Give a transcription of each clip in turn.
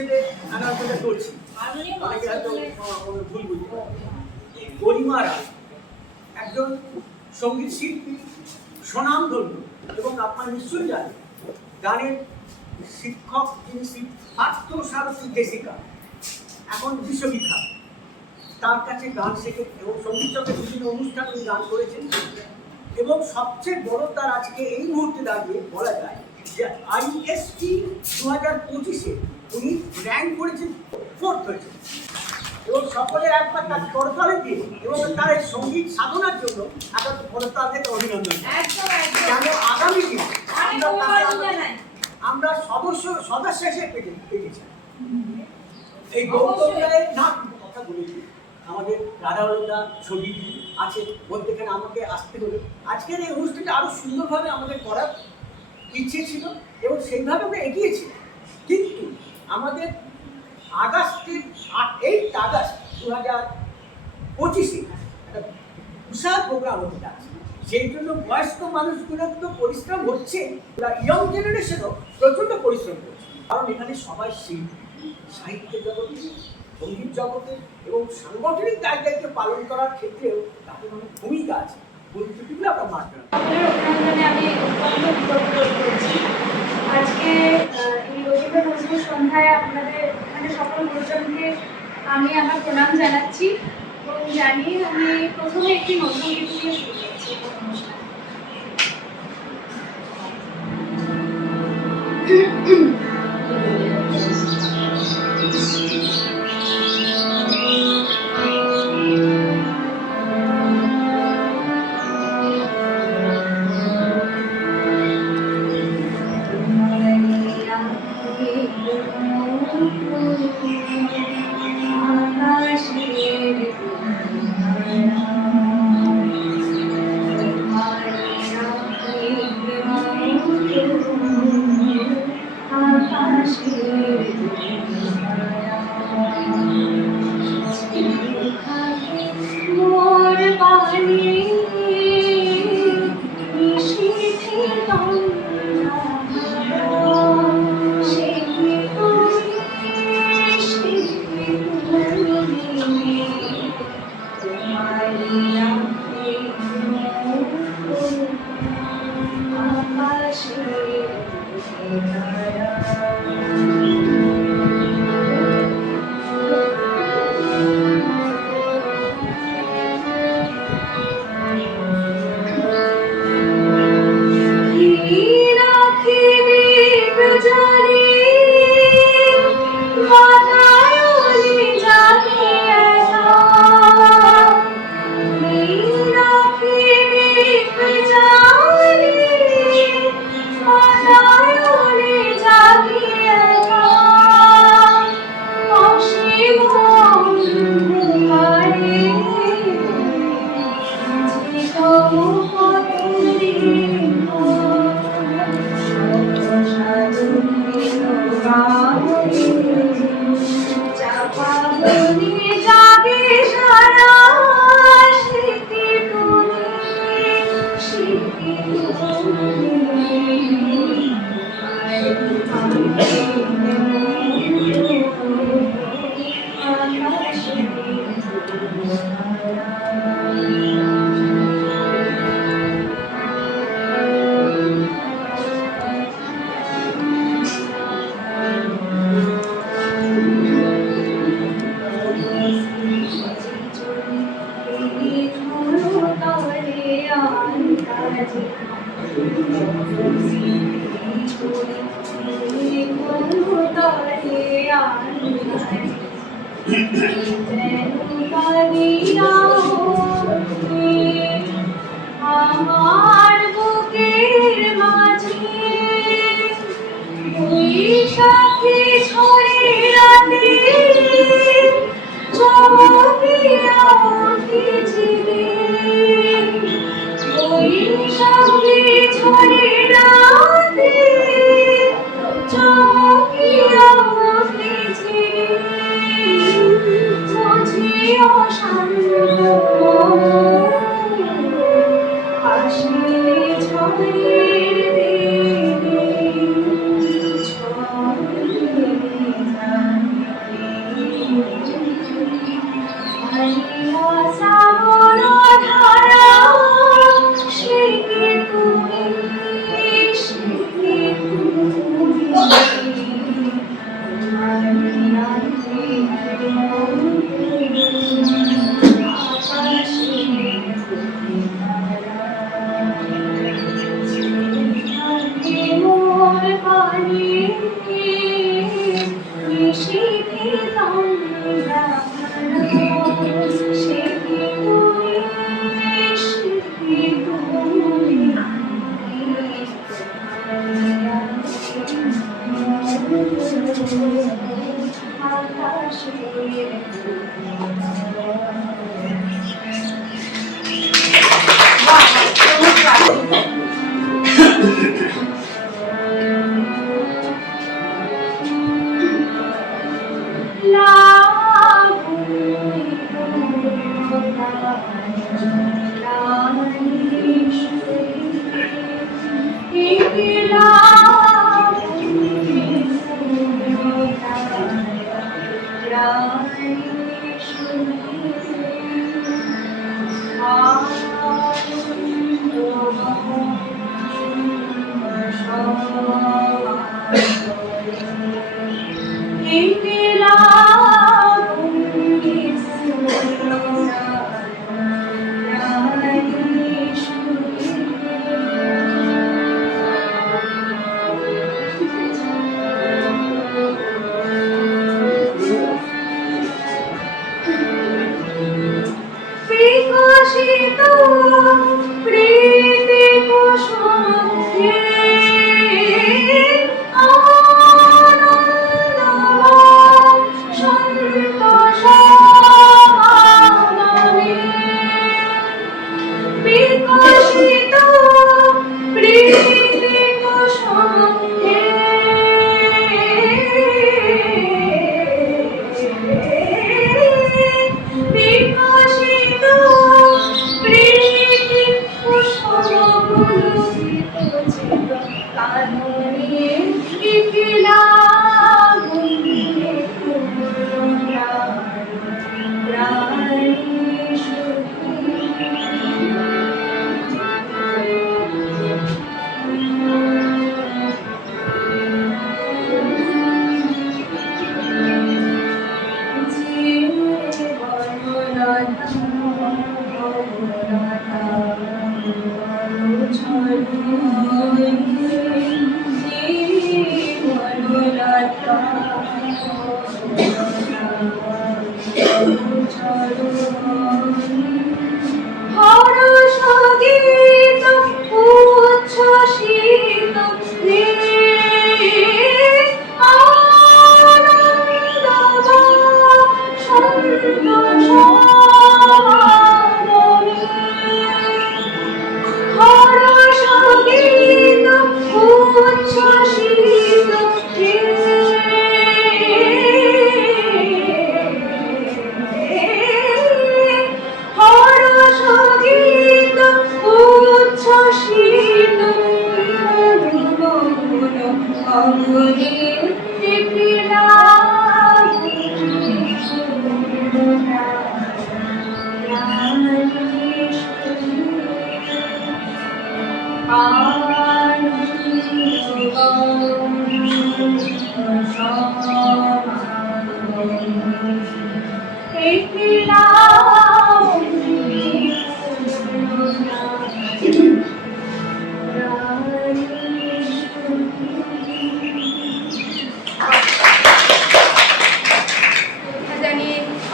হিসেবে আনাউন্সমেন্ট করছি। অনেকে হয়তো ভুল বুঝতে পারে। গরিমা রায় একজন সংগীত শিল্পী স্বনামধন্য এবং আপনার নিশ্চয়ই জানেন গানের শিক্ষক যিনি পার্থ সারথী দেশিকা এখন বিশ্ববিখ্যাত। তার কাছে গান শেখে এবং সংগীত জগতের বিভিন্ন অনুষ্ঠানে উনি গান করেছেন। এবং সবচেয়ে বড় তার আজকে এই মুহূর্তে দাঁড়িয়ে বলা যায় যে আইএসটি দু হাজার পঁচিশে উনি র্যাঙ্ক করেছেন ফোর্থ হয়েছেন এবং সকলে একবার তার করতালে দিয়ে এবং তার এই সংগীত সাধনার জন্য একটা করতাল থেকে অভিনন্দন একদম একদম। আগামী দিনে আমরা সদস্য সদস্য হিসেবে পেতে পেয়েছি এই গৌতম রায়ের না কথা বলেছি আমাদের রাধারদা ছবি আছে মধ্যেখানে আমাকে আসতে হলো। আজকের এই অনুষ্ঠানটা আরও সুন্দরভাবে আমাদের করার ইচ্ছে ছিল এবং সেইভাবে আমরা এগিয়েছি। কিন্তু আমাদের আগস্টের এইট আগস্ট দু হাজার পঁচিশে একটা বিশাল প্রোগ্রাম হতে যাচ্ছে। সেই জন্য বয়স্ক মানুষগুলোর তো পরিশ্রম হচ্ছে ইয়ং জেনারেশনও প্রচণ্ড পরিশ্রম করছে। কারণ এখানে সবাই শিল্পী সাহিত্য জগতে, সংগীত জগতে এবং সাংগঠনিক দায় দায়িত্ব পালন করার ক্ষেত্রেও তাদের অনেক ভূমিকা আছে। পরিস্থিতিগুলো আমরা মানতে আজকে এই রবীন্দ্র নজরুল সন্ধ্যায় আপনাদের এখানে সকল গুরুজনকে আমি আমার প্রণাম জানাচ্ছি এবং জানি আমি প্রথমে একটি নতুন গীত দিয়ে শুরু করছি। অনুষ্ঠান মোর তন্দ্রা সে কি তুমি সে কি তুমি তোমারি রাখে আকাশের তারা আমার বুকের মাঝে বৈশাখী ছড়ে রাতে চমকিয়া উঠেছিলে বৈশাখী ছড়ে রাতে চমকিয়া উঠেছিলে বুঝিও শান্ত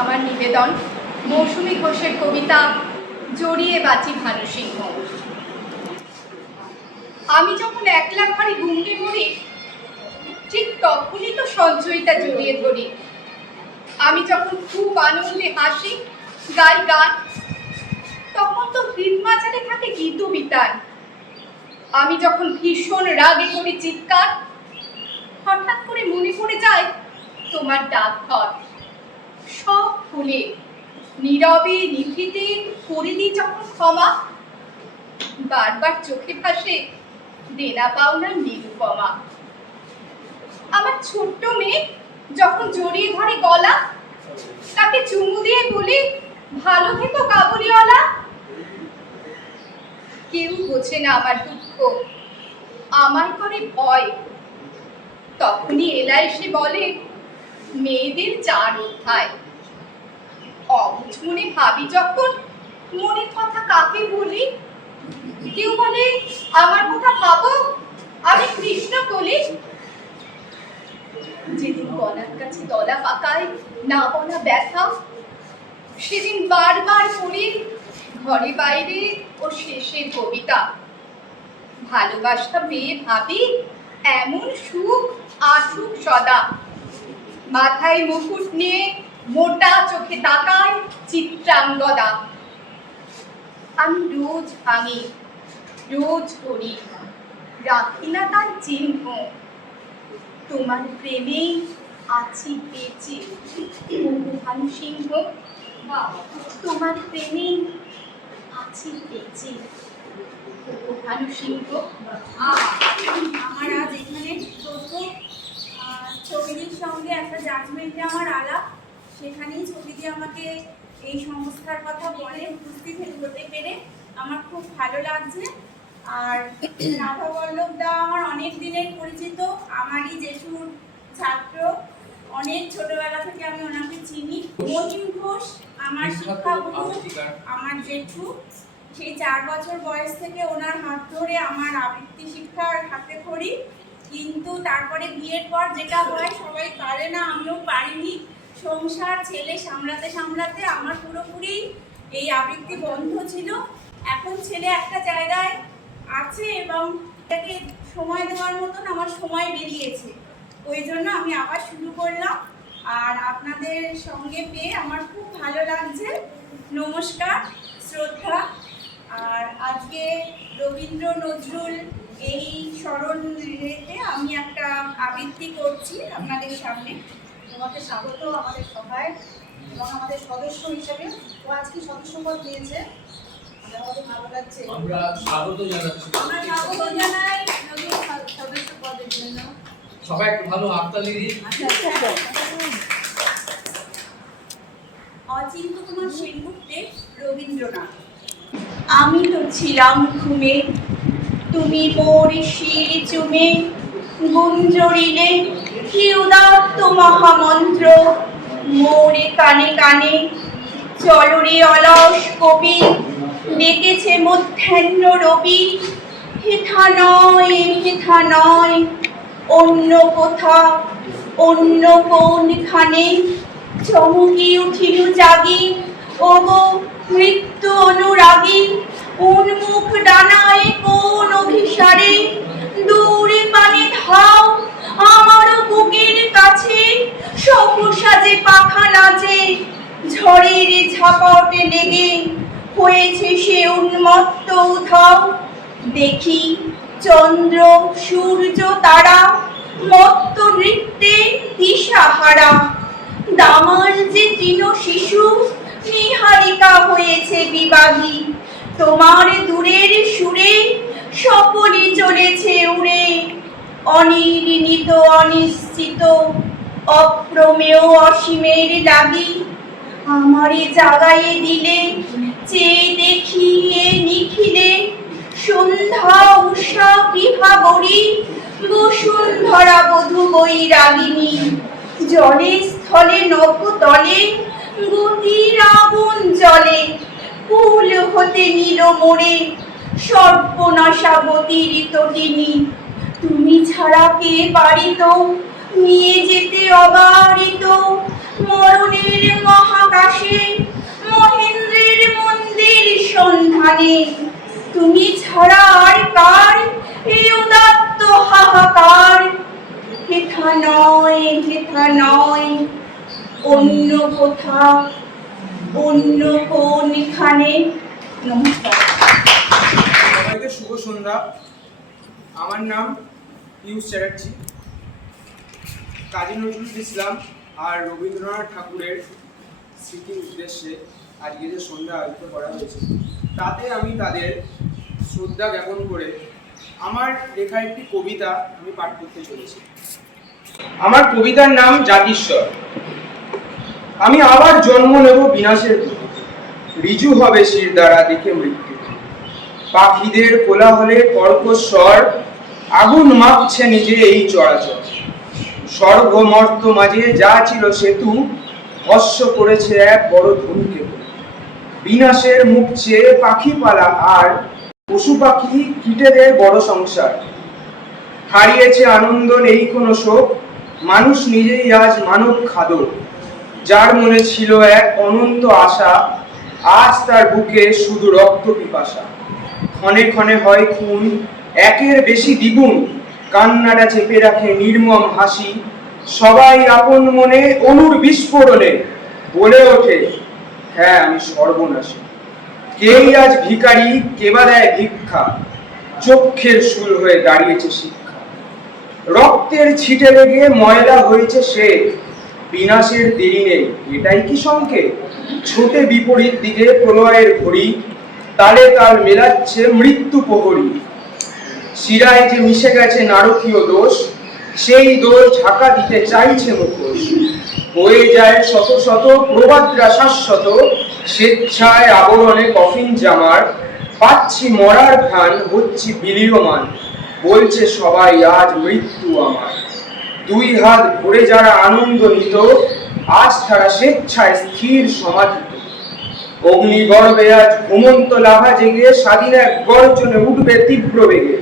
আমার নিবেদন। মৌসুমী ঘোষের কবিতা জড়িয়ে বাঁচি ভানু সিংহ। আমি যখন একলা ঘরে গুমড়ে মরি ঠিক তখনই তো সঞ্চয়িতা জড়িয়ে ধরি। আমি যখন খুব আনন্দে হাসি, গাই গান, তখন তো হৃদমাঝারে থাকে গীত বিতান। আমি যখন ভীষণ রাগে করি চিৎকার, হঠাৎ করে মনে পড়ে যায় তোমার ডাক ঘর সব ভুলে নীরবে, নিভৃতে করে দিই যখন ক্ষমা, বারবার চোখে ভাসে দেনা পাওনা নিরুপমা আমার ছোট্ট মেয়ে যখন জড়িয়ে ধরে গলা, তাকে চুমু দিয়ে বলি, ভালো থেকো কাবুলিওয়ালা। কেউ বোঝে না আমার দুঃখ। আমার করে ভয়। তখনই এলা এসে বলে, মেয়েদের চার অধ্যায়। অবুঝ মনে ভাবি যখন মনের কথা কাকে বলি কেউ বলে, আমার কথা ভাবো, আমি কৃষ্ণ বলি। যেদিন গলার কাছে দলা পাকায়, না বলা ব্যথা, সেদিন বারবার পড়ি ঘরে বাইরে ও শেষে কবিতা ভালোবাসা পেয়ে ভাবি, এমন সুখ আসুক সদা। মাথায় মুকুট নিয়ে মোটা চোখে তাকায় চিত্রাঙ্গদা। আমি রোজ ভাঙি, রোজ করি। রাখি না তার চিহ্ন। তোমার প্রেমে আছি বেঁচে। ভানু সিংহ তোমার প্রেমে আছি বেঁচে। আমার আজ এখানে প্রথম ছবিটির সঙ্গে একটা জাজমেন্টে আমার আলাপ। সেখানেই ছবিটি আমাকে এই সংস্থার কথা বলে উপস্থিত হতে পেরে আমার খুব ভালো লাগছে। আর রাধা বল্লভ দা আমার অনেক দিনের পরিচিত আমারই জেঠুর ছাত্র। অনেক ছোটবেলা থেকে আমি ওনাকে চিনি। মহিম ঘোষ আমার শিক্ষাগুরু আমার জেঠু। সেই চার বছর বয়স থেকে ওনার হাত ধরে আমার আবৃত্তি শিক্ষার হাতে খড়ি কিন্তু তারপরে বিয়ের পর যেটা হয় সবাই পারে না আমিও পারিনি। সংসার, ছেলে সামলাতে সামলাতে আমার পুরোপুরি এই আবৃত্তি বন্ধ ছিল। এখন ছেলে একটা জায়গায় আছে এবং এটাকে সময় দেওয়ার মতন আমার সময় বেরিয়েছে। ওই জন্য আমি আবার শুরু করলাম। আর আপনাদের সঙ্গে পেয়ে আমার খুব ভালো লাগছে। নমস্কার, শ্রদ্ধা। আর আজকে রবীন্দ্র নজরুল এই স্মরণ রেখে আমি একটা আবৃত্তি করছি আপনাদের সামনে। তোমাকে স্বাগত আমাদের সভায় এবং আমাদের সদস্য হিসেবে। ও আজকে সদস্যপদ নিয়েছে আমাদের আমাদের ভালো লাগছে। আমরা স্বাগত জানাচ্ছি। আমার স্বাগত জানাই। নতুন সদস্য পদের জন্য সবাই একটু ভালো হাততালি দিই। অচিন্ত কুমার সেনগুপ্তে রবীন্দ্রনাথ। আমি তো ছিলাম ঘুমে। তুমি মোর শির চুমে গুঞ্জরিলে কি উদাত্ত মহামন্ত্র। মোরে কানে কানে, চলরে অলস কবি, ডেকেছে মধ্যাহ্ন রবি। হেথা নয় হেথা নয় অন্য কোথা, অন্য কোনখানে? চমকি উঠিল জাগি, ওগো মৃত্যু অনুরাগী, উন্মুখ ডানায় কোন অভিসারে? দূরে পানে ধাও, আমার কাছে সহসা যে পাখা নাচে ঝড়ের ঝাপটে লেগে হয়েছে সে উন্মত্ত উধাও। দেখি চন্দ্র, সূর্য, তারা, মত্ত নৃত্যে দিশাহারা। দামাল যে তৃণ শিশু, নিহারিকা হয়েছে বিবাহী। তোমার দূরের সুরে সকলে চলেছে উড়ে। অনির্ণিত, অনিশ্চিত, অপ্রমেয় অসীমের লাগি আমারে জাগায়ে দিলে, চেয়ে দেখি এ নিখিলে, সন্ধ্যা উষা বিভাবরী বসুন্ধরা বধূ বৈরাগিনী। জলে, স্থলে নভতলে গতির আগুন জলে, কুল হতে নীল মোড়ে, সর্বনাশা গতির তটিনী। তুমি ছাড়া কে পারিত নিয়ে যেতে অবারিত। মরণের মহাকাশে, মহেন্দ্রের মন্দির সন্ধানে। তুমি ছাড়া আর কার? এই উদাত্ত হাহাকার। হেথা নয় হেথা নয়। অন্য কোথা, অন্য কোনখানে নমস্কার। শুভ সন্ধ্যা। আমার নাম পিয়ুষ চ্যাটার্জি, কাজী নজরুল ইসলাম আর রবীন্দ্রনাথ ঠাকুরের স্মৃতির উদ্দেশ্যে আজকে যে সন্ধ্যা আয়োজিত করা হয়েছে, তাতে আমি তাদের শ্রদ্ধা জ্ঞাপন করে আমার লেখা একটি কবিতা আমি পাঠ করতে চলেছি। আমার কবিতার নাম জাতিস্বর আমি আবার জন্ম নেব বিনাশের। ঋজু হবে শির দ্বারা দেখে মৃত্যু। পাখিদের কোলাহলে কর্কস্বর আগুন মাপছে নিজে এই চরাচর। স্বর্গ মাঝে যা ছিল সেতু ভস্য করেছে এক বড় ধূমকে বিনাশের মুখ চেয়ে পাখি পালা, আর পশু পাখি কীটেদের বড় সংসার। হারিয়েছে আনন্দ, নেই কোনো শোক, মানুষ নিজেই আজ মানব খাদক। যার মনে ছিল এক অনন্ত আশা, আজ তার বুকে শুধু রক্ত পিপাসা। ক্ষণে ক্ষণে হয় খুন একের বেশি দ্বিগুণ কান্নাটা চেপে রাখে নির্মম হাসি। সবাই আপন মনে অনুর বিস্ফোরণে বলে ওঠে হ্যাঁ আমি সর্বনাশী। কেই আজ ভিখারি কেবা দেয় ভিক্ষা? চক্ষের সুর হয়ে দাঁড়িয়েছে শিক্ষা। রক্তের ছিটে লেগে ময়লা হয়েছে সে। বিনাশের দেরি নেই, এটাই কি সংকেত? ছোটে বিপরীত দিকে প্রলয়ের ঘড়ি, তালে তাল মেলাচ্ছে মৃত্যু প্রহরী। শিরায় যে মিশে গেছে নারকীয় দোষ, সেই দোষ ঢাকা দিতে চাইছে মুখোশ। বয়ে যায় শত শত, প্রবাদরা শাশ্বত, স্বেচ্ছায় আবরণে কফিন জামার, পাচ্ছি মরার ঘ্রাণ, হচ্ছি বিলীয়মান। বলছে সবাই, আজ মৃত্যু আমার। দুই হাত ভরে যারা আনন্দ নিত, আজ তারা স্বেচ্ছায় স্থির সমাধিত। অগ্নিগর্ভে আজ ঘুমন্ত লাভা জেগে, স্বাধীন এক গর্জনে উঠবে তীব্র বেগে।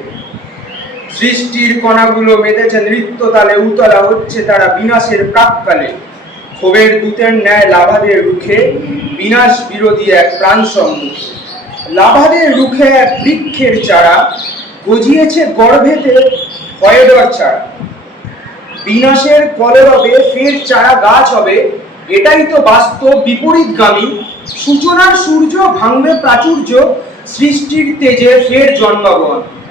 সৃষ্টির কণাগুলো মেতেছে নৃত্য তালে উতলা হচ্ছে তারা বিনাশের প্রাককালে। ক্ষোভের দূতের ন্যায় লাভাদের রুখে বিনাশ বিরোধী এক প্রাণ সম্মুখে লাভাদের রুখে এক বৃক্ষের চারা, গজিয়েছে গর্ভেতে কয়েডর চারা। বিনাশের কলরবে ফের চারা গাছ হবে, এটাই তো বাস্তব বিপরীতগামী। সূচনার সূর্য ভাঙবে প্রাচুর্য, সৃষ্টির তেজে ফের জন্মাগমন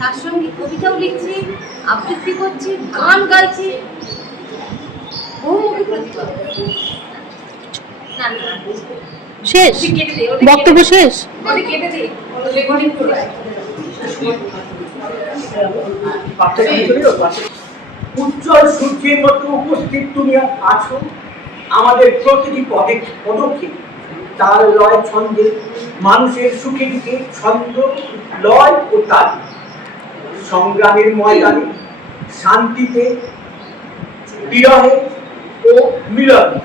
তার সঙ্গে কবিতাও লিখছে আবৃত্তি করছে গান গাইছে। বহুমুখী প্রতিভা না না শেষ? বক্তব্য শেষ। উজ্জ্বল সূর্যের মতো উপস্থিত তুমি আছো। আমাদের প্রতিটি পদে পদক্ষেপ। তার লয় ছন্দে মানুষের সুখে দুঃখে ছন্দ লয় ও তাল। সংগ্রামের ময়দানে শান্তিতে, বিরহে ও মিলনে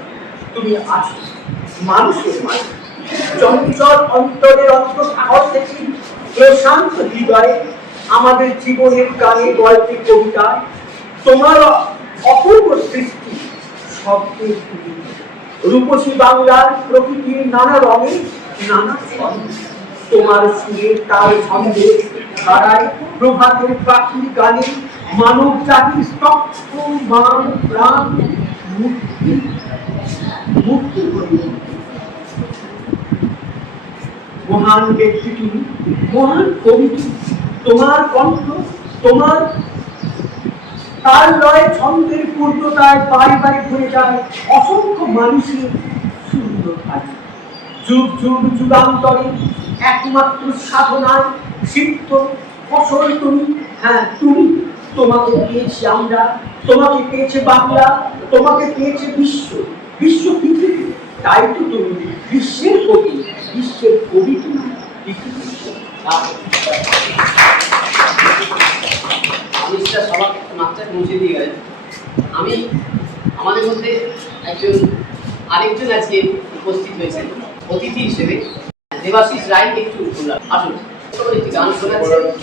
তুমি আছো। মানুষের মাঝে চঞ্চল অন্তরের অন্তঃস্থল থেকে প্রশান্ত হৃদয়ে আমাদের জীবনের গানে গল্পে কবিতায় তোমার অপূর্ব সৃষ্টি শব্দের রূপসী বাংলার প্রকৃতির নানা রঙে নানা তোমার সুরের তাল ছন্দে ধারায় প্রভাতের পাখির গানে মানব জাতির স্তব্ধ মান প্রাণ মুক্তি। মুক্তি হয়ে মহান ব্যক্তি তুমি, মহান কবি তোমার কণ্ঠ, তোমার তার লয় ছন্দের পূর্ণতায় বাড়ি বাড়ি ঘুরে যায় অসংখ্য মানুষের সুন্দর কাজ যুগ যুগ যুগান্তরে একমাত্র সাধনায় সিদ্ধ। ফসল তুমি হ্যাঁ তুমি। তোমাকে পেয়েছি আমরা, তোমাকে পেয়েছে বাংলা, তোমাকে পেয়েছে বিশ্ব। বিশ্ব পৃথিবী, তাই তো তুমি বিশ্বের কবি বিশ্বের কবি তুমি সবার মাত্রায় পৌঁছে দিয়ে গেলেন। আমি আমাদের মধ্যে একজন, আরেকজন আজকে উপস্থিত হয়েছেন, অতিথি হিসেবে। দেবাশিস রায় একটু বললাম আসুন। একটি গান শোনাচ্ছে।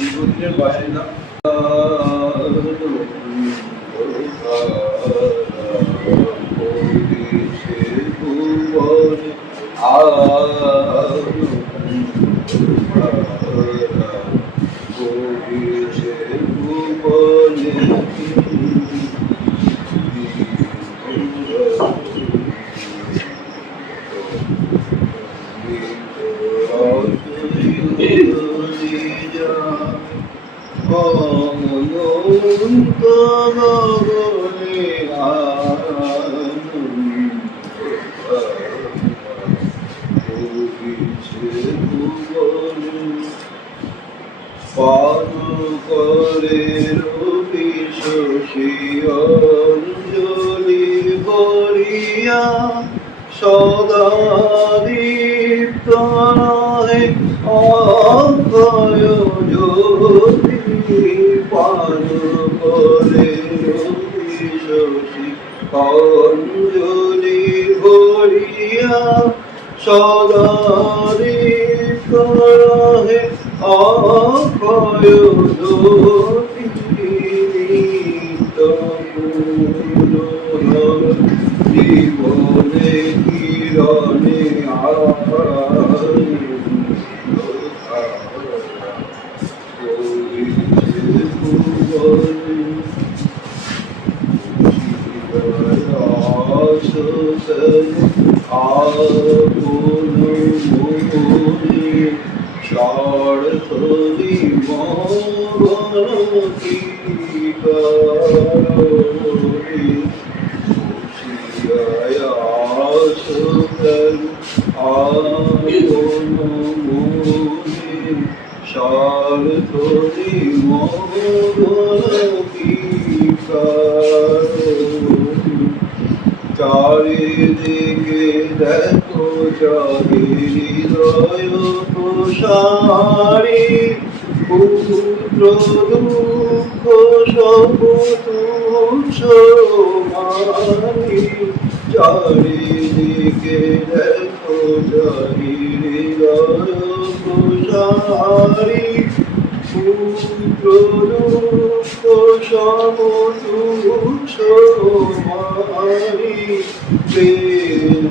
রবি শশী অঞ্জলি ভরিয়া করে অক্ষয় সারথি চারিদিকে দেখো চারি হৃদয় প্রসারী। পুত্র দুঃখ তুচ্ছ মানি। চারিদিকে চারি হৃদয় প্রসারী পুত্র দুঃখ সব তুচ্ছ মানি প্রেম